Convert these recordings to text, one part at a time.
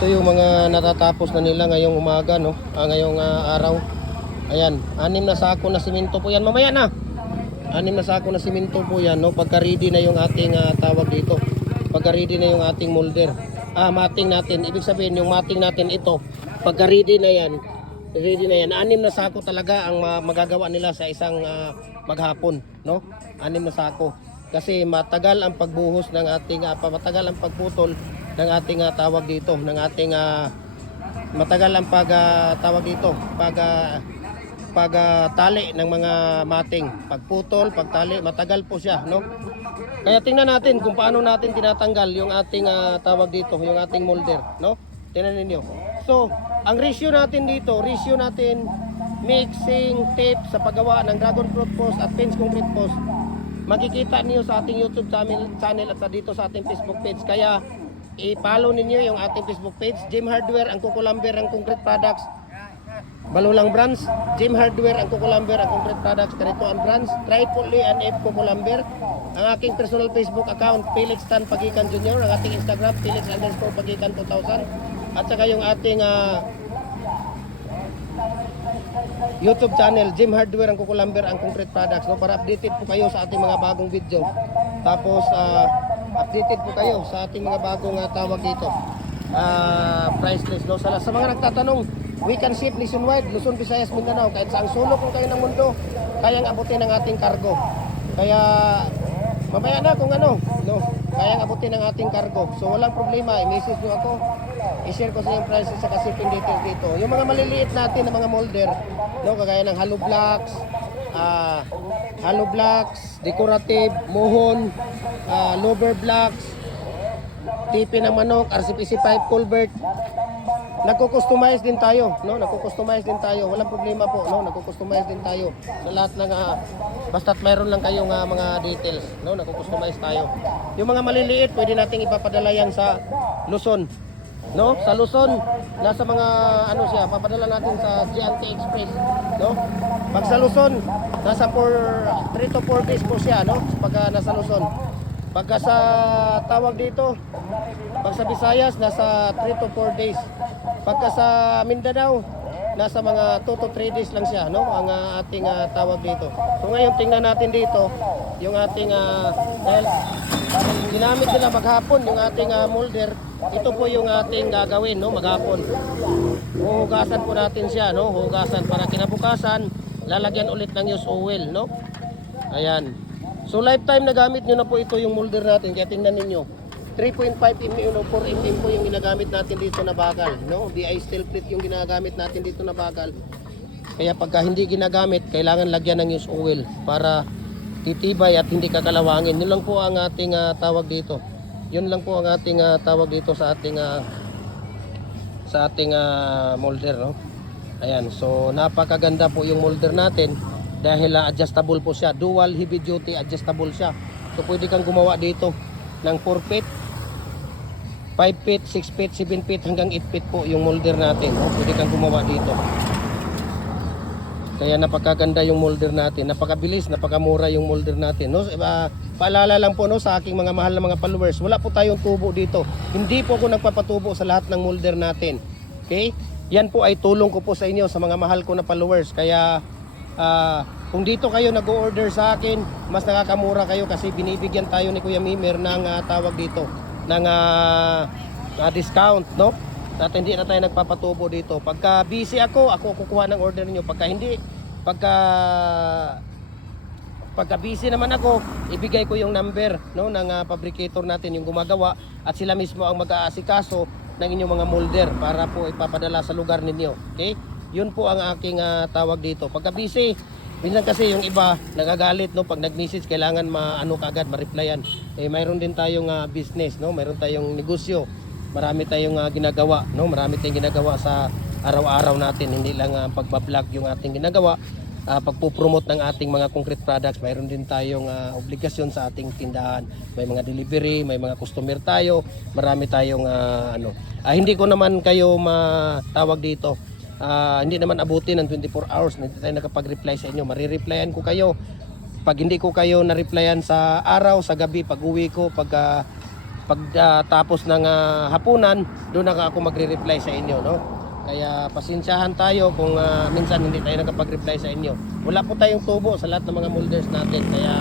ito yung mga natatapos na nila ngayong umaga, no? Ngayong araw. Ayan, 6 na sako na simento po yan. Mamaya na. 6 na sako na simento po yan, no? Pagka ready na yung ating tawag dito. Pagka ready na yung ating molder. Mating natin. Ibig sabihin yung mating natin ito. Pagka ready na yan, 6 na sako talaga ang magagawa nila sa isang maghapon, no? 6 na sako. Kasi matagal ang pagbuhos ng ating matagal ang pagputol ng ating tawag dito, ng ating matagal ang tawag dito, pagtali ng mga mating, pagputol, pagtali, matagal po siya, no? Kaya tingnan natin kung paano natin tinatanggal yung ating tawag dito, yung ating molder, no? Tingnan niyo. So, ang ratio natin mixing tape sa paggawa ng dragon fruit post at fence concrete post. Makikita niyo sa ating YouTube channel at dito sa ating Facebook page. Kaya i-follow ninyo yung ating Facebook page, Jim Hardware, ang Kukulamber, ang concrete products, Balulang Brands, Jim Hardware, ang Kukulamber, ang concrete products, Karituan Brands, Tripoli and F Kukulamber, ang aking personal Facebook account, Felix Tan Pagikan Jr., ang ating Instagram, Felix_Pagikan 2000, at saka yung ating YouTube channel, Jim Hardware, ang Kukulamber, ang concrete products, no? Para updated po kayo sa ating mga bagong video. Tapos updated po kayo sa ating mga bagong tawag dito, price list, no? Sa mga nagtatanong, we can ship nationwide, Luzon, Visayas, Mindanao, kahit saang sulok kung kayo ng mundo, kayang abutin ng ating cargo. Kaya mamaya na kung ano, no? Kayang abutin ng ating cargo. So walang problema, i-message nyo ako, i-share ko sa yung prices sa shipping details dito. Yung mga maliliit natin na mga molder, no, kagaya ng hollow blocks, decorative, mohon, lower blocks, tipi ng manok, RCPC pipe, culvert, nagko-customize din tayo, no? Nagko-customize din tayo. Walang problema po, no? Nagko-customize din tayo sa lahat ng basta't mayroon lang kayong mga details, no? Nagko-customize tayo. Yung mga maliliit, pwede nating ipapadala yan sa Luzon, no? Sa Luzon, nasa mga siya, papadala natin sa GNT Express, no? Pag sa Luzon, nasa 3 to 4 days po siya, no? Pagka nasa Luzon. Pagka sa tawag dito, pag sa Visayas, nasa 3 to 4 days. Pagka sa Mindanao, nasa mga 2 to 3 days lang siya, no? Ang ating tawag dito. So ngayon tingnan natin dito yung ating dahil ginamit nila maghapon yung ating molder. Ito po yung ating gagawin, no? Maghapon. Huhugasan po natin siya, no? Huhugasan para kinabukasan lalagyan ulit ng used oil, no? Ayan. So lifetime na gamit nyo na po ito yung molder natin. Kaya tingnan ninyo, 3.5 mm o 4 mm po yung ginagamit natin dito na bakal, no? DI steel plate yung ginagamit natin dito na bakal. Kaya pagka hindi ginagamit, kailangan lagyan ng used oil para titibay at hindi kakalawangin. Yun lang po ang ating tawag dito. Yun lang po ang ating tawag dito sa ating molder, no? Ayan, so napakaganda po yung molder natin dahil adjustable po siya. Dual heavy duty adjustable siya. So pwede kang gumawa dito ng 4 feet, 5 feet, 6 feet, 7 feet hanggang 8 feet po yung molder natin, no? Pwede kang gumawa dito. Kaya napakaganda yung molder natin, napakabilis, napakamura yung molder natin, no? Paalala lang po, no, sa aking mga mahal na mga followers, wala po tayong tubo dito. Hindi po ako nagpapatubo sa lahat ng molder natin. Okay? Yan po ay tulong ko po sa inyo, sa mga mahal ko na followers. Kaya kung dito kayo nag-order sa akin, mas nakakamura kayo kasi binibigyan tayo ni Kuya Mimer ng tawag dito, ng discount, no? At hindi na tayo nagpapatubo dito. Pagka busy ako kukuha ng order niyo. Pagka busy naman ako, ibigay ko yung number, no, ng fabricator natin, yung gumagawa, at sila mismo ang mag-aasikaso ng inyong mga molder para po ipapadala sa lugar ninyo. Okay? Yun po ang aking tawag dito. Pagka busy, minsan kasi yung iba nagagalit, no, pag nag-message kailangan kaagad ma-replyan. Mayroon din tayong business, no, mayroon tayong negosyo. Marami tayong ginagawa, no, marami tayong ginagawa sa araw-araw natin, hindi lang pagba-vlog yung ating ginagawa. Pagpo-promote ng ating mga concrete products, mayroon din tayong obligasyon sa ating tindahan. May mga delivery, may mga customer tayo, marami tayong hindi ko naman kayo matawag dito. Hindi naman abutin ng 24 hours na hindi tayo nakapag-reply sa inyo. Marireplyan ko kayo. Pag hindi ko kayo na-replyan sa araw, sa gabi, pag uwi ko, pag pag tapos ng hapunan, doon na ako magre-reply sa inyo, no? Kaya pasensyahan tayo kung minsan hindi tayo nakapag-reply sa inyo. Wala po tayong tubo sa lahat ng mga molders natin, kaya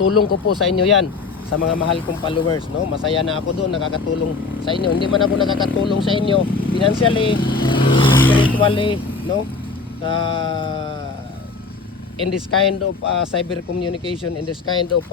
tulong ko po sa inyo yan, sa mga mahal kong followers, no? Masaya na ako doon, nakakatulong sa inyo. Hindi man ako nakakatulong sa inyo financially, spiritually, no? In this kind of cyber communication, in this kind of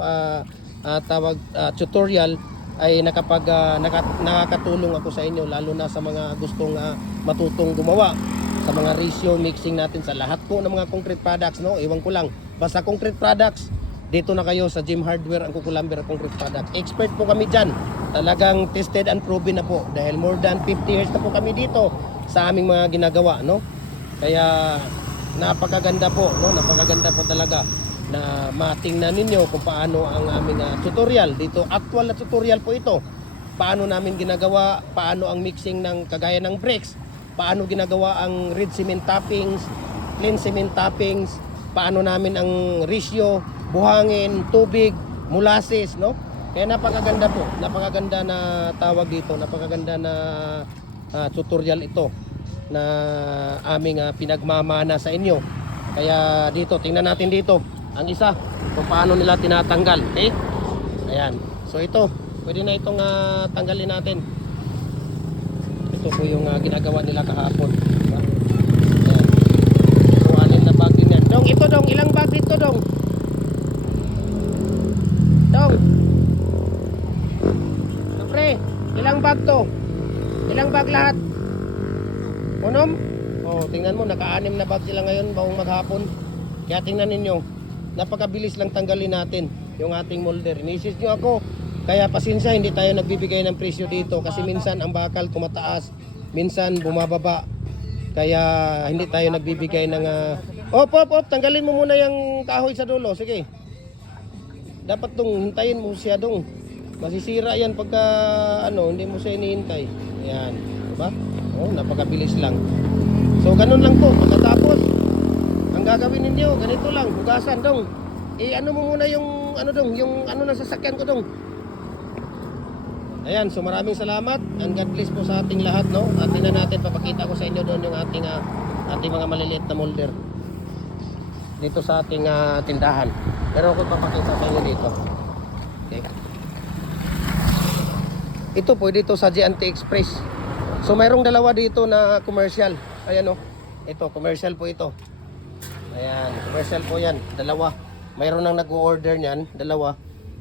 tutorial, ay nakakatulong ako sa inyo, lalo na sa mga gustong matutong gumawa sa mga ratio mixing natin sa lahat po ng mga concrete products, no? Iwan ko lang, basta concrete products, dito na kayo sa Gym Hardware ang Kukulamber concrete product. Expert po kami dyan, talagang tested and proven na po, dahil more than 50 years na po kami dito sa aming mga ginagawa, no? Kaya napakaganda po, no? Napakaganda po talaga na matingnan ninyo kung paano ang aming tutorial dito. Actual na tutorial po ito. Paano namin ginagawa, paano ang mixing ng kagaya ng bricks, paano ginagawa ang red cement toppings, clean cement toppings, paano namin ang ratio, buhangin, tubig, molasses, no? Kaya napakaganda po, napakaganda na tawag dito, napakaganda na tutorial ito na aming pinagmamana sa inyo. Kaya dito, tingnan natin dito ang isa kung paano nila tinatanggal, okay? Ayan, so ito pwede na itong tanggalin natin. Ito po yung ginagawa nila kahapon, diba? Ayan, so 6 na bag din yan. Dong, ito dong, ilang bag dito dong? Dong, pre, ilang bag to? Ilang bag lahat? Unom? Oh, tingnan mo, naka-6 na bag sila ngayon baong maghapon. Kaya tingnan ninyo, napakabilis lang tanggalin natin yung ating molder. Inisis nyo ako, kaya pasensya, hindi tayo nagbibigay ng presyo dito kasi minsan ang bakal tumataas, minsan bumababa, kaya hindi tayo nagbibigay ng op, tanggalin mo muna yung kahoy sa dulo. Sige, dapat dong hintayin mo siya dong, masisira yan pagka hindi mo siya inihintay. Ayan, diba? Oh, napakabilis lang. So ganun lang po. Pagkatapos, ang gagawin ninyo, ganito lang, hugasan dong. Ano mo muna yung yung ng sasakyan ko dong. Ayan, so maraming salamat and God bless po sa ating lahat, no? At tingnan natin, papakita ko sa inyo doon yung ating mga maliliit na molder dito sa ating tindahan. Pero ako papakita sa inyo dito. Okay. Ito po dito sa G&T Express. So mayroong dalawa dito na commercial. Ayan, oh. Ito, commercial po ito. Ayan, commercial po yan, dalawa. Mayroon nang nag-order niyan, dalawa.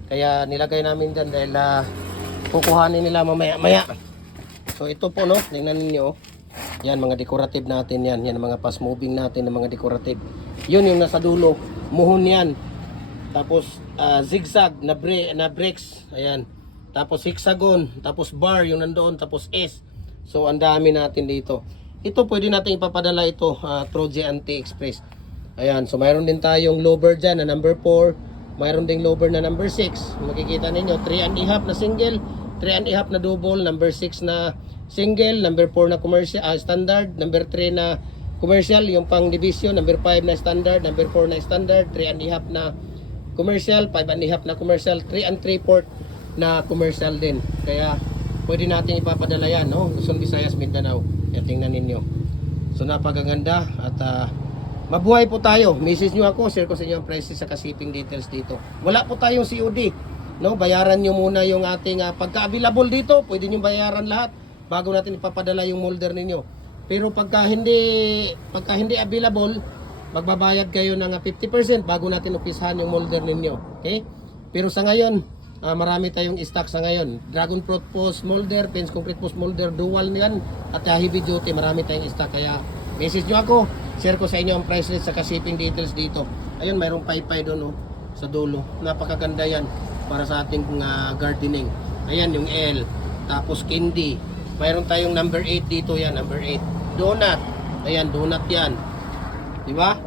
Kaya nilagay namin dyan dahil kukuhanin nila mamaya-maya. So ito po, no, tingnan ninyo. Yan, mga decorative natin yan. Yan, mga fast moving natin ng mga decorative. Yun yung nasa dulo, muhon yan. Tapos zigzag na bricks. Ayan. Tapos hexagon, tapos bar yung nandoon, tapos S. So ang dami natin dito. Ito pwede natin ipapadala ito through G&T Express. Ayan, so mayroon din tayong lower dyan na number 4. Mayroon ding lower na number 6. Makikita ninyo, 3.5 na single, 3.5 na double, number 6 na single, number 4 na commercial, standard, number 3 na commercial, yung pang division, number 5 na standard, number 4 na standard, 3.5 na commercial, 5.5 na commercial, 3 and 3/4 na commercial din. Kaya pwede natin ipapadala yan, no? Luzon, Visayas, Mindanao. Yan, tingnan ninyo. So napakaganda at mabuhay po tayo. Message nyo ako, share ko sa inyo ang prices sa shipping details dito. Wala po tayong COD, no? Bayaran nyo muna yung ating pagka-available dito. Pwede nyo bayaran lahat bago natin ipapadala yung molder ninyo. Pero pagka hindi available, magbabayad kayo ng 50% bago natin upisahan yung molder ninyo. Okay? Pero sa ngayon, marami tayong stock sa ngayon. Dragon Fruit Post Molder, Pens Concrete Post Molder, dual niyan, at heavy duty, marami tayong stock. Kaya message nyo ako, share ko sa inyo ang price list sa shipping details dito. Ayun, mayroong paypay doon, sa dulo. Napakaganda yan para sa ating gardening. Ayan yung L, tapos candy. Mayroon tayong number 8 dito, yan, number 8. Donut, ayan, donut yan. Diba?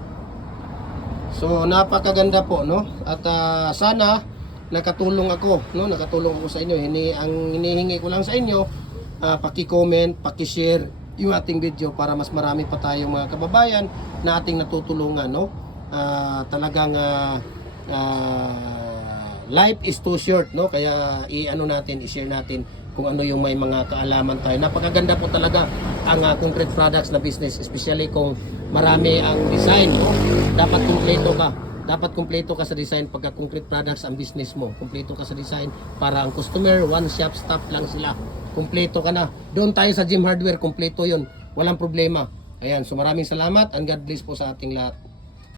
So napakaganda po, no? At sana nakatulong ako, no? Nakatulong ako sa inyo. Ang hinihingi ko lang sa inyo, paki-comment, paki-share yung ating video para mas marami pa tayong mga kababayan na ating natutulungan, no? Talagang life is too short, no? Kaya i-ano natin, i-share natin kung ano yung may mga kaalaman tayo. Napakaganda po talaga ang concrete products na business, especially kung marami ang design, no? Dapat kumpleto ka. Dapat kumpleto ka sa design pagka concrete products ang business mo. Kumpleto ka sa design para ang customer, one shop stop lang sila. Kumpleto ka na. Doon tayo sa Gym Hardware, kumpleto 'yon. Walang problema. Ayan, so maraming salamat and God bless po sa ating lahat.